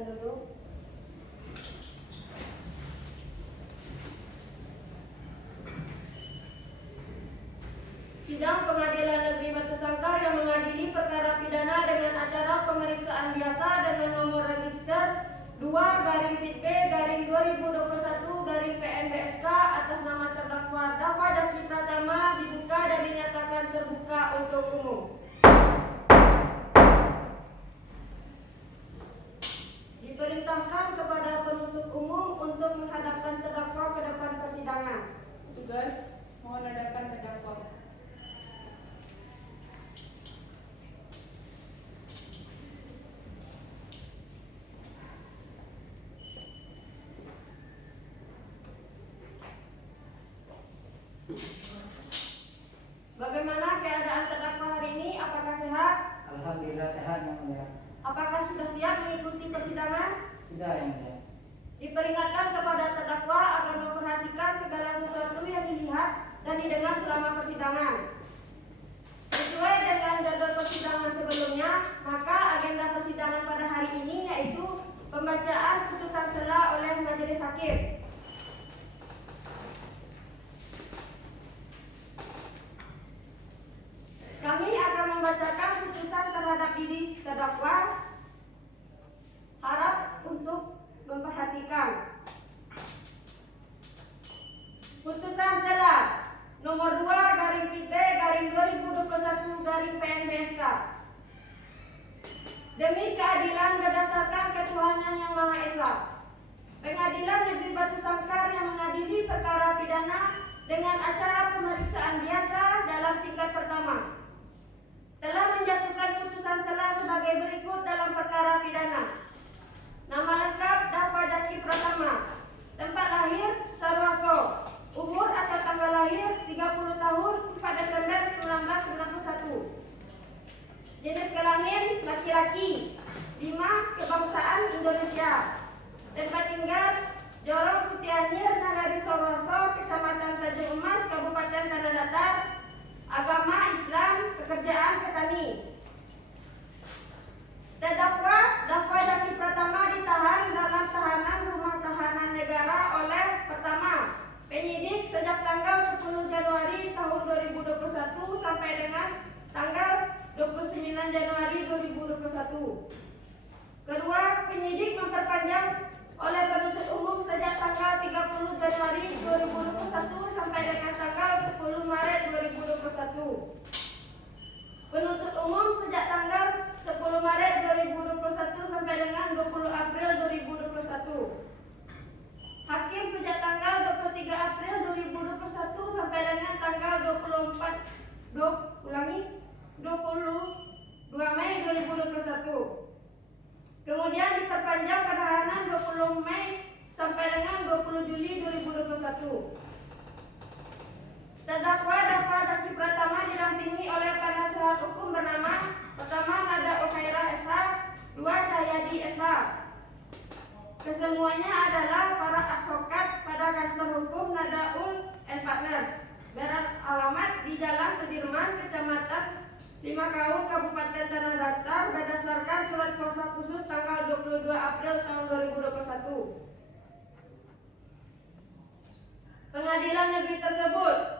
Silakan duduk. Sidang Pengadilan Negeri Batu Sangkar yang mengadili perkara pidana dengan acara pemeriksaan biasa dengan nomor register 2-PP-2021-PNBSK atas nama terdakwa Dafa Daki Pratama dibuka dan dinyatakan terbuka untuk umum. Diperintahkan kepada penuntut umum untuk menghadapkan terdakwa ke depan persidangan. Tugas, mohon hadapkan terdakwa. Bagaimana keadaan terdakwa hari ini? Apakah sehat? Alhamdulillah sehat yang mulia. Apakah sudah siap mengikuti persidangan? Sudah yang mulia. Diperingatkan kepada terdakwa agar memperhatikan segala sesuatu yang dilihat dan didengar selama persidangan. Sesuai dengan jadwal persidangan sebelumnya, maka agenda persidangan pada hari ini yaitu pembacaan putusan sela oleh majelis hakim. Kami akan membacakan putusan terhadap diri terdakwa. Harap untuk memperhatikan. Putusan sela nomor 2/PP/2021-PNBSK. Demi keadilan berdasarkan ketuhanan yang Maha Esa, Pengadilan Negeri Batu Sangkar yang mengadili perkara pidana dengan acara pemeriksaan biasa dalam tingkat pertama telah menjatuhkan putusan sela sebagai berikut dalam perkara pidana. Nama lengkap Dafa Daki Pratama. Tempat lahir Sarwaso. Umur atau tanggal lahir 30 tahun 4 Desember 1991. Jenis kelamin laki-laki. 5. Kebangsaan Indonesia. Tempat tinggal Jorong Putih Anyir, Nagari Sarwaso, Kecamatan Tanjung Emas, Kabupaten Tanah Datar. Agama Islam, pekerjaan petani. Terdakwa Dafa Daki Pratama ditahan dalam tahanan rumah tahanan negara oleh pertama penyidik sejak tanggal 10 Januari tahun 2021 sampai dengan tanggal 29 Januari 2021. Kedua, penyidik memperpanjang oleh penuntut umum sejak tanggal 30 Januari 2021 sampai dengan tanggal 10 Maret 2021. Penuntut umum sejak tanggal 10 Maret 2021 sampai dengan 20 April 2021. Hakim sejak tanggal 23 April 2021 sampai dengan tanggal 22 Mei 2021. Kemudian diperpanjang penahanan 20 Mei sampai dengan 20 Juli 2021. Terdakwa Dafa Daki Pratama dirampingi oleh penasehat hukum bernama pertama Nada Okaira SH, 2 Cahyadi SH. Kesemuanya adalah para advokat pada kantor hukum Nadaul and Partners, beralamat di Jalan Sudirman, Kecamatan Limakaung, Kabupaten Tanah Datar, berdasarkan surat kuasa khusus tanggal 22 April tahun 2021. Pengadilan negeri tersebut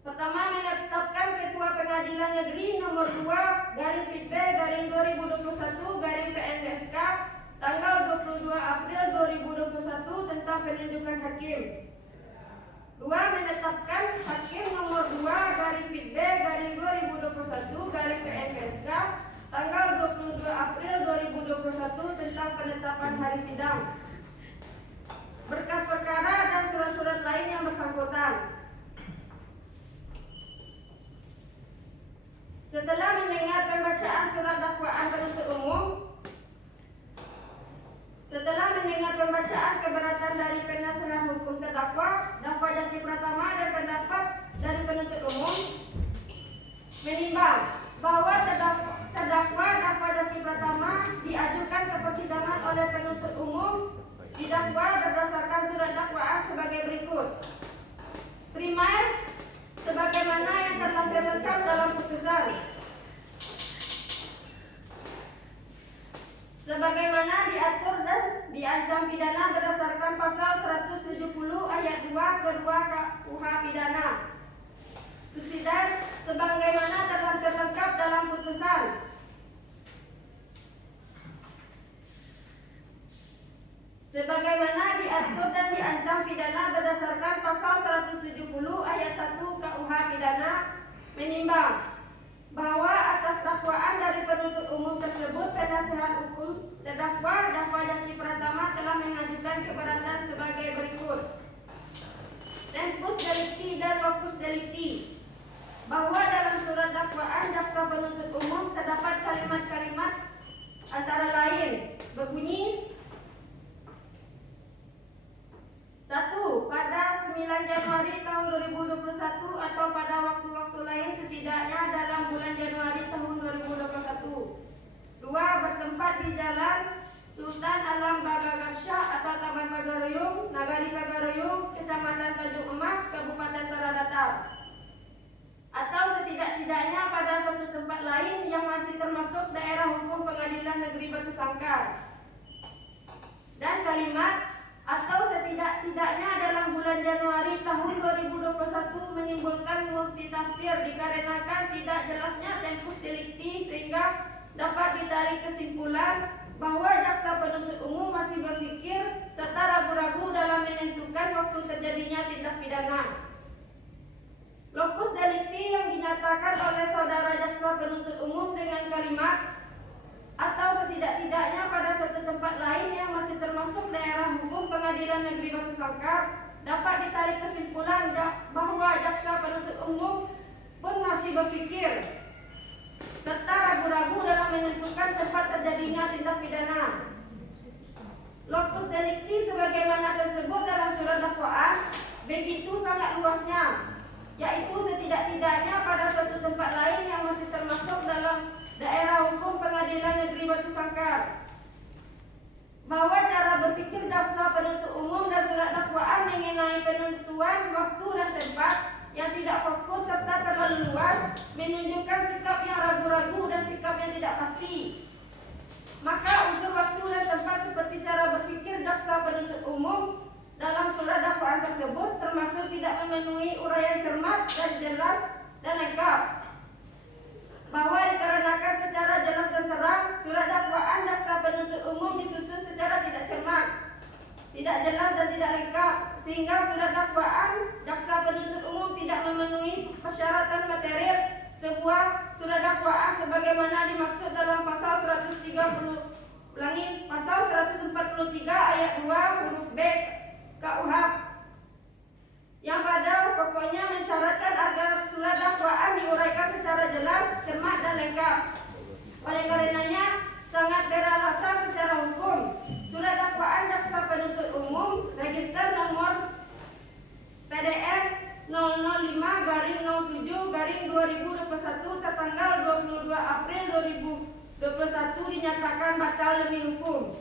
pertama menetapkan Ketua Pengadilan Negeri nomor 2/PP/2021-PNBSK tanggal 22 April 2021 tentang penunjukan hakim. 2. Menetapkan hakim nomor 2/PP/2021-PNBSK tanggal 22 April 2021 tentang penetapan hari sidang, berkas perkara dan surat-surat lain yang bersangkutan. Setelah mendengar pembacaan surat dakwaan penuntut umum, setelah mendengar pembacaan keberatan dari penasehat hukum terdakwa Dafa Daki Pratama dan pendapat dari penuntut umum, menimbang bahwa terdakwa Dafa Daki Pratama diajukan ke persidangan oleh penuntut umum didakwa berdasarkan surat dakwaan sebagai berikut. Primer, sebagaimana yang terlampir lengkap dalam putusan. sebagaimana diatur dan diancam pidana berdasarkan pasal 170 ayat 2 kedua KUH pidana. Subsidiar sebagaimana telah terlengkap dalam putusan. Sebagaimana diatur dan diancam pidana berdasarkan pasal 170 ayat 1 KUH pidana, menimbang bahwa atas dakwaan dari penuntut umum tersebut penasehat hukum terdakwa Dava Jaki Pratama telah mengajukan keberatan sebagai berikut. Tempus delicti dan locus delicti, bahwa dalam surat dakwaan jaksa penuntut umum terdapat kalimat-kalimat antara lain berbunyi 1. Pada 9 Januari tahun 2021 atau pada waktu-waktu lain setidaknya dalam bulan Januari tahun 2021. 2. Bertempat di Jalan Sultan Alam Bagagarsha atau Taman Pagaruyung, Nagari Pagaruyung, Kecamatan Tanjung Emas, Kabupaten Tanah Datar. Atau setidak-tidaknya pada suatu tempat lain yang masih termasuk daerah hukum Pengadilan Negeri Batu Sangkar. Dan kalimat atau setidak-tidaknya dalam bulan Januari tahun 2021 menimbulkan multitafsir dikarenakan tidak jelasnya tempus delicti sehingga dapat ditarik kesimpulan bahwa jaksa penuntut umum masih berpikir serta ragu-ragu dalam menentukan waktu terjadinya tindak pidana. Locus delicti yang dinyatakan oleh saudara jaksa penuntut umum dengan kalimat atau setidak-tidaknya pada suatu tempat lain yang masih termasuk daerah hukum Pengadilan Negeri Batu Sangkar dapat ditarik kesimpulan bahwa jaksa penuntut umum pun masih berpikir serta ragu-ragu dalam menentukan tempat terjadinya tindak pidana. Locus delicti sebagaimana tersebut dalam surat dakwaan begitu sangat luasnya, yaitu setidak-tidaknya pada suatu tempat lain yang masih termasuk dalam daerah hukum Pengadilan Negeri Batu Sangkar. Bahwa cara berpikir jaksa penuntut umum dan surat dakwaan mengenai penentuan waktu dan tempat yang tidak fokus serta terlalu luas menunjukkan sikap yang ragu-ragu dan sikap yang tidak pasti. Maka unsur waktu dan tempat seperti cara berpikir jaksa penuntut umum dalam surat dakwaan tersebut termasuk tidak memenuhi uraian cermat dan jelas dan lengkap. Bahwa dikarenakan secara jelas dan terang surat dakwaan jaksa penuntut umum disusun secara tidak cermat, tidak jelas dan tidak lengkap, sehingga surat dakwaan jaksa penuntut umum tidak memenuhi persyaratan material sebuah surat dakwaan sebagaimana dimaksud dalam pasal 143 ayat 2 huruf B KUH, yang pada pokoknya mensyaratkan agar surat dakwaan diuraikan secara jelas, cermat dan lengkap. Oleh karenanya sangat beralasan secara hukum surat dakwaan jaksa penuntut umum register nomor PDF 005/07/2021 tertanggal 22 April 2021 dinyatakan batal demi hukum.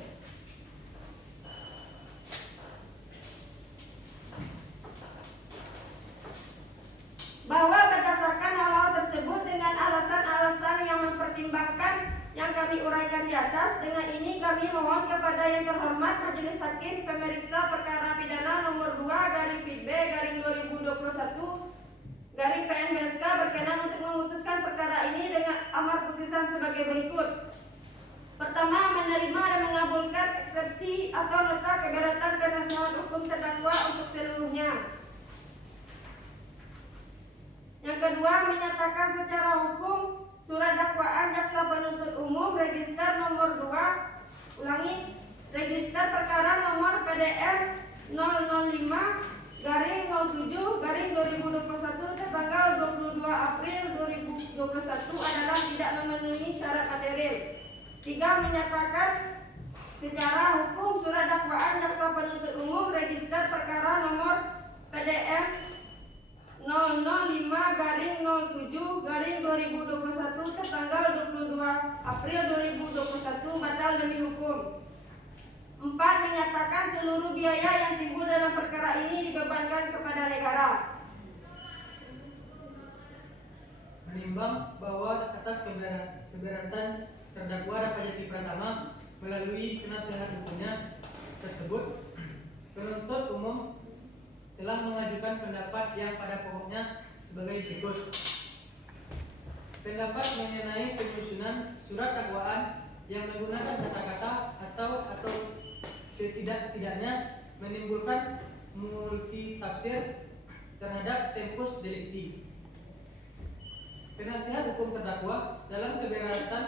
Bahwa berdasarkan hal-hal tersebut dengan alasan-alasan yang mempertimbangkan yang kami uraikan di atas, dengan ini kami mohon kepada yang terhormat Majelis Hakim Pemeriksa Perkara Pidana nomor 2/B/2021 berkenan untuk memutuskan perkara ini dengan amar putusan sebagai berikut. Pertama, menerima dan mengabulkan eksepsi atau nota keberatan penasehat hukum terdakwa untuk seluruhnya. Yang kedua, menyatakan secara hukum surat dakwaan jaksa penuntut umum register nomor 2, register perkara nomor PDF 005/07/2021 tertanggal 22 April 2021 adalah tidak memenuhi syarat material. 3, menyatakan secara hukum surat dakwaan jaksa penuntut umum register perkara nomor PDF 005/07/2021 tertanggal 22 April 2021 batal demi hukum. 4, menyatakan seluruh biaya yang timbul dalam perkara ini dibebankan kepada negara. Menimbang bahwa atas keberatan terdakwa Dava Jaki Pratama melalui penasihat hukumnya tersebut, penuntut umum telah mengajukan pendapat yang pada pokoknya sebagai berikut. Pendapat mengenai penyusunan surat dakwaan yang menggunakan kata-kata atau setidak-tidaknya menimbulkan multi tafsir terhadap tempus delicti. Penasihat hukum terdakwa dalam keberatan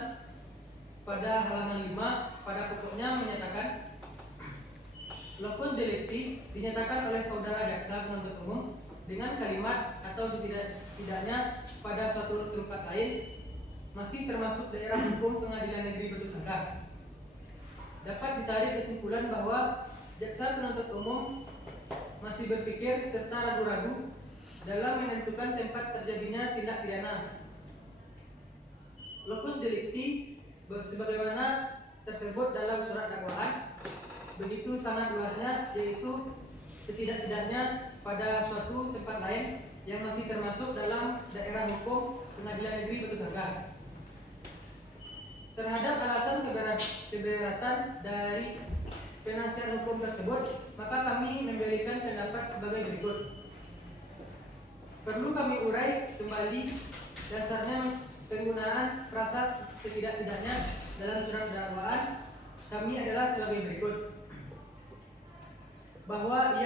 pada halaman 5 pada pokoknya menyatakan locus delicti dinyatakan oleh saudara jaksa penuntut umum dengan kalimat atau tidaknya pada suatu tempat lain masih termasuk daerah hukum Pengadilan Negeri Batu Sangkar. Dapat ditarik kesimpulan bahwa jaksa penuntut umum masih berpikir serta ragu-ragu dalam menentukan tempat terjadinya tindak pidana. Locus delicti sebagaimana tersebut dalam surat dakwaan begitu sangat luasnya, yaitu setidak-tidaknya pada suatu tempat lain yang masih termasuk dalam daerah hukum Pengadilan Negeri Batu Sangkar. Terhadap alasan keberatan dari penasihat hukum tersebut, maka kami memberikan pendapat sebagai berikut. Perlu kami urai kembali dasarnya penggunaan frasa setidak-tidaknya dalam surat dakwaan kami adalah sebagai berikut. Bahwa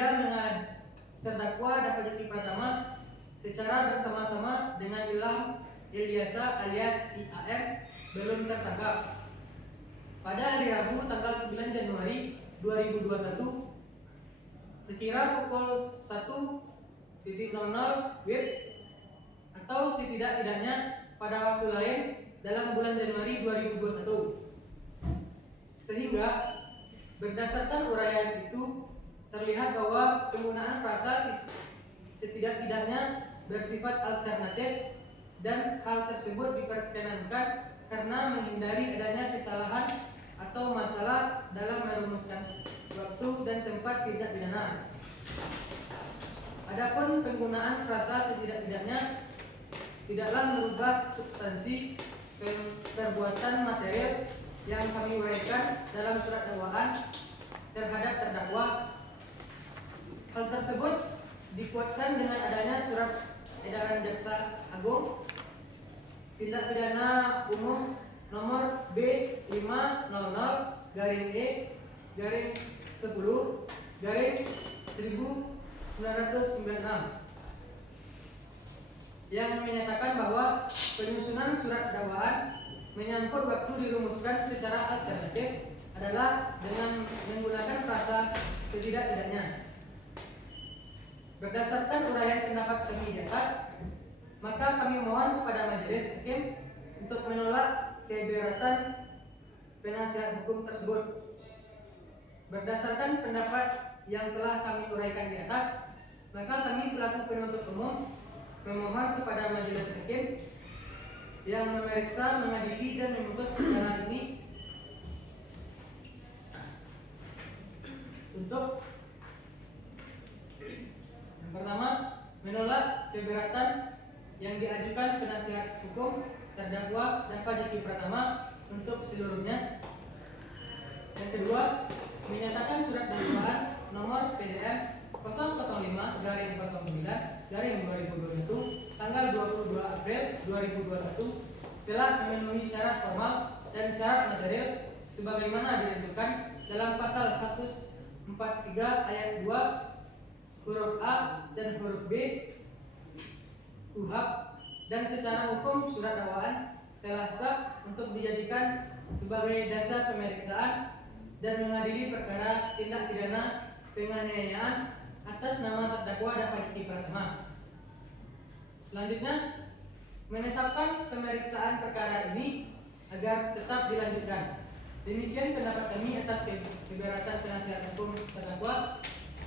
terdakwa Dafa Jaki Pratama secara bersama-sama dengan Ilham Ilyasa alias IAM belum tertangkap. Pada hari Rabu tanggal 9 Januari 2021 sekira pukul 1.00 WIB atau setidak-tidaknya pada waktu lain dalam bulan Januari 2021. Sehingga berdasarkan uraian itu terlihat bahwa penggunaan frasa setidak-tidaknya bersifat alternatif dan hal tersebut diperkenankan karena menghindari adanya kesalahan atau masalah dalam merumuskan waktu dan tempat tindak pidana. Adapun penggunaan frasa setidak-tidaknya tidaklah merubah substansi perbuatan material yang kami uraikan dalam surat dakwaan terhadap terdakwa. Hal tersebut dikuatkan dengan adanya surat edaran Jaksa Agung tindak pidana umum nomor B500-E-10-1996 yang menyatakan bahwa penyusunan surat dakwaan menyangkut waktu dirumuskan secara alternatif adalah dengan menggunakan frasa setidak-tidaknya. Berdasarkan uraian pendapat kami di atas, maka kami mohon kepada majelis hakim untuk menolak keberatan penasihat hukum tersebut. Berdasarkan pendapat yang telah kami uraikan di atas, maka kami selaku penuntut umum memohon kepada majelis hakim yang memeriksa, mengadili dan memutus perkara ini untuk yang pertama, menolak keberatan yang diajukan penasihat hukum terdakwa Dafa Jaki Pratama untuk seluruhnya. Yang kedua, menyatakan surat dakwaan nomor PDM 005/09/2021 tanggal 22 April 2021 telah memenuhi syarat formal dan syarat material sebagaimana ditentukan dalam pasal 143 ayat 2 huruf A dan huruf B KUHP, dan secara hukum surat dakwaan telah sah untuk dijadikan sebagai dasar pemeriksaan dan mengadili perkara tindak pidana penganiayaan atas nama terdakwa Dafa Jaki Pratama. Selanjutnya, menetapkan pemeriksaan perkara ini agar tetap dilanjutkan. Demikian pendapat kami atas keberatan penasihat hukum terdakwa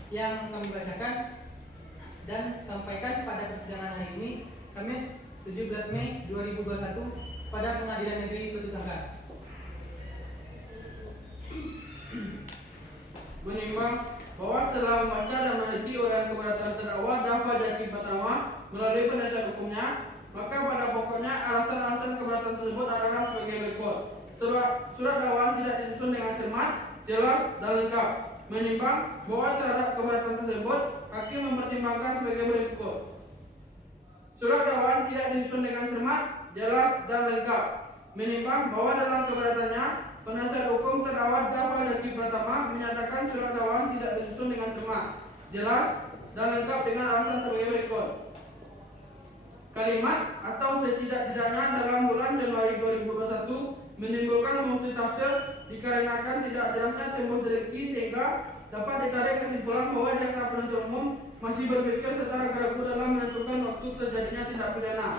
yang kami bacakan dan sampaikan pada persidangan hari ini, Kamis 17 Mei 2021 pada Pengadilan Negeri Batu Sangkar. Menimbang bahwa setelah membaca dan meneliti uraian keberatan terdakwa Dafa Jaki Pratama melalui penasihat hukumnya, maka pada pokoknya alasan-alasan keberatan tersebut adalah sebagai berikut. surat dakwaan tidak disusun dengan cermat, jelas, dan lengkap. Menimbang bahwa terhadap keberatan tersebut, hakim mempertimbangkan sebagai berikut. Surat dakwaan tidak disusun dengan cermat, jelas, dan lengkap. Menimbang bahwa dalam keberatannya, penasihat hukum terdakwa Dafa Jaki Pratama menyatakan surat dakwaan tidak disusun dengan cermat, jelas, dan lengkap dengan alasan sebagai berikut. Kalimat atau setidak-tidaknya dalam bulan Januari 2021 menimbulkan multitafsir dikarenakan tidak jelasnya tembus delikti sehingga dapat ditarik kesimpulan bahwa jaksa penuntut umum masih berpikir secara ragu dalam menentukan waktu terjadinya tindak pidana.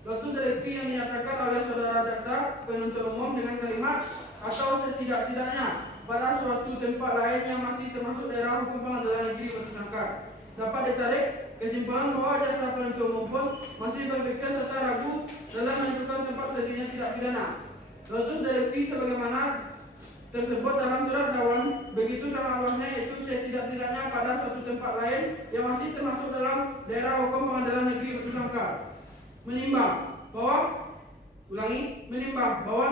Waktu delikti yang dinyatakan oleh saudara jaksa penuntut umum dengan kalimat atau setidak-tidaknya pada suatu tempat lain yang masih termasuk daerah hukum pengadilan negeri Batu Sangkar. Dapat ditarik kesimpulan bahwa jaksa penuntut umum pun masih berpikir serta ragu dalam menentukan tempat terjadinya tindak pidana. Lotus delikti sebagaimana tersebut dalam surat dakwaan begitu sangat luasnya, yaitu setidak-tidaknya pada suatu tempat lain yang masih termasuk dalam daerah hukum pengadilan negeri Batu Sangkar. Menimbang bahwa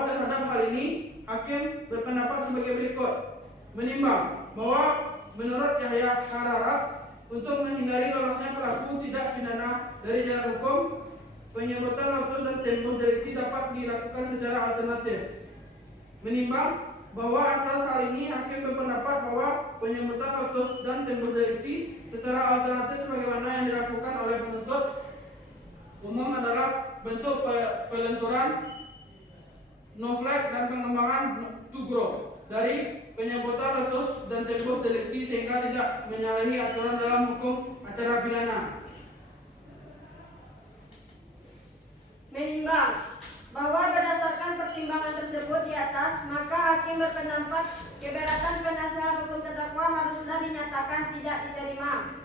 terhadap hal ini hakim berpendapat sebagai berikut. Menimbang bahwa menurut Yahya Kararap, untuk menghindari lolosnya pelaku tidak pidana dari jalan hukum, penyebutan waktu dan tempo delikti dapat dilakukan secara alternatif. Menimbang bahwa atas hal ini hakim berpendapat bahwa penyebutan waktu dan tempo delikti secara alternatif sebagaimana yang dilakukan oleh penuntut umum adalah bentuk pelenturan, no flag, dan pengembangan to grow dari penyebutan letus dan tempo delikti sehingga tidak menyalahi aturan dalam hukum acara pidana. Menimbang bahwa berdasarkan pertimbangan tersebut di atas, maka hakim berpendapat keberatan penasihat hukum terdakwa haruslah dinyatakan tidak diterima.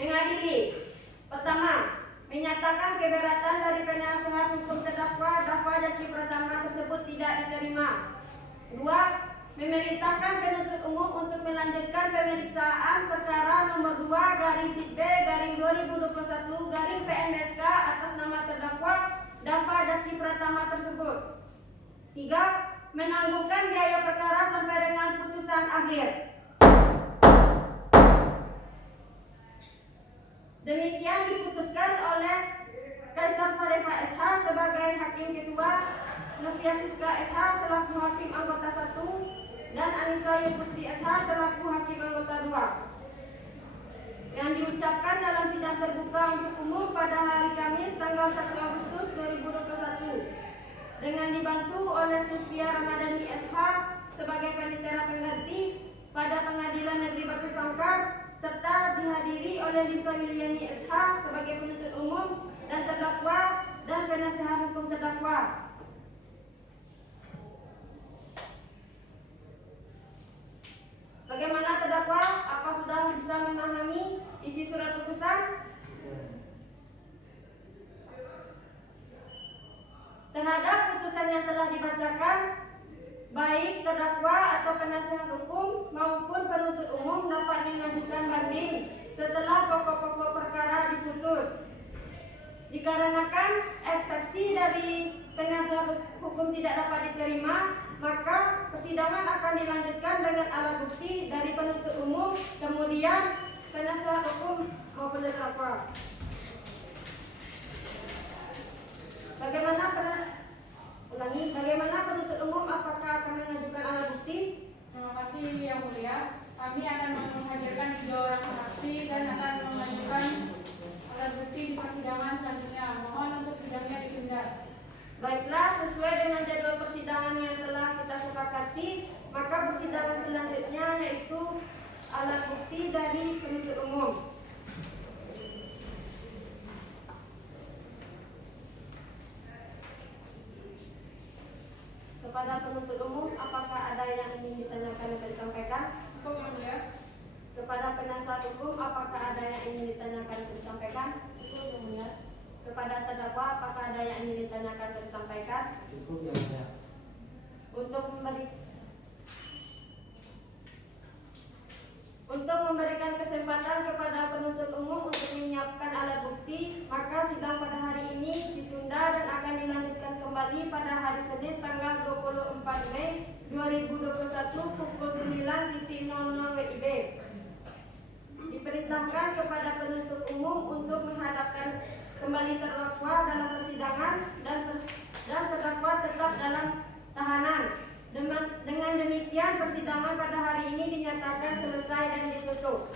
Mengadili. Pertama, menyatakan keberatan dari penasihat hukum terdakwa Dafa Jaki Pratama tersebut tidak diterima. 2. Memerintahkan penuntut umum untuk melanjutkan pemeriksaan perkara nomor 2/B/2021/PMSK atas nama terdakwa Dafa Jaki Pratama tersebut. 3. Menanggungkan biaya perkara sampai dengan putusan akhir. Demikian diputuskan oleh Kaisar Farefa SH sebagai Hakim Ketua, Novia Siska SH selaku Hakim Anggota 1, dan Anissa Yuputri SH selaku Hakim Anggota 2. Yang diucapkan dalam sidang terbuka untuk umum pada hari Kamis tanggal 1 Agustus 2021 dengan dibantu oleh Sylvia Ramadhani SH sebagai panitera pengganti pada Pengadilan Negeri Batu Sangkar, serta dihadiri oleh Lisa Wiliani SH sebagai penuntut umum dan terdakwa dan penasihat hukum terdakwa. Bagaimana terdakwa? Apa sudah bisa memahami isi surat putusan? Terhadap putusan yang telah dibacakan, baik terdakwa atau penasihat hukum maupun penuntut umum dapat mengajukan banding setelah pokok-pokok perkara diputus. Dikarenakan eksepsi dari penasihat hukum tidak dapat diterima, maka persidangan akan dilanjutkan dengan alat bukti dari penuntut umum, kemudian penasihat hukum maupun terdakwa. Bagaimana penuntut umum apakah akan mengajukan alat bukti? Terima kasih Yang Mulia. Kami akan menghadirkan 3 orang saksi dan akan mengajukan alat bukti di persidangan selanjutnya. Mohon untuk sidangnya ditunda. Baiklah, sesuai dengan jadwal persidangan yang telah kita sepakati, maka persidangan selanjutnya yaitu alat bukti dari penuntut umum. Kepada penuntut umum, apakah ada yang ingin ditanyakan atau disampaikan? Cukup Yang Mulia. Kepada penasihat hukum, apakah ada yang ingin ditanyakan atau disampaikan? Cukup Yang Mulia. Kepada terdakwa, apakah ada yang ingin ditanyakan atau disampaikan? Cukup ya mulia. Untuk memberikan kesempatan kepada penuntut umum untuk menyiapkan alat bukti, maka sidang pada hari ini ditunda dan akan dilanjutkan kembali kembali pada hari Senin tanggal 24 Mei 2021 pukul 9.00 WIB. Diperintahkan kepada penuntut umum untuk menghadapkan kembali terdakwa dalam persidangan dan terdakwa tetap dalam tahanan. Dengan demikian persidangan pada hari ini dinyatakan selesai dan ditutup.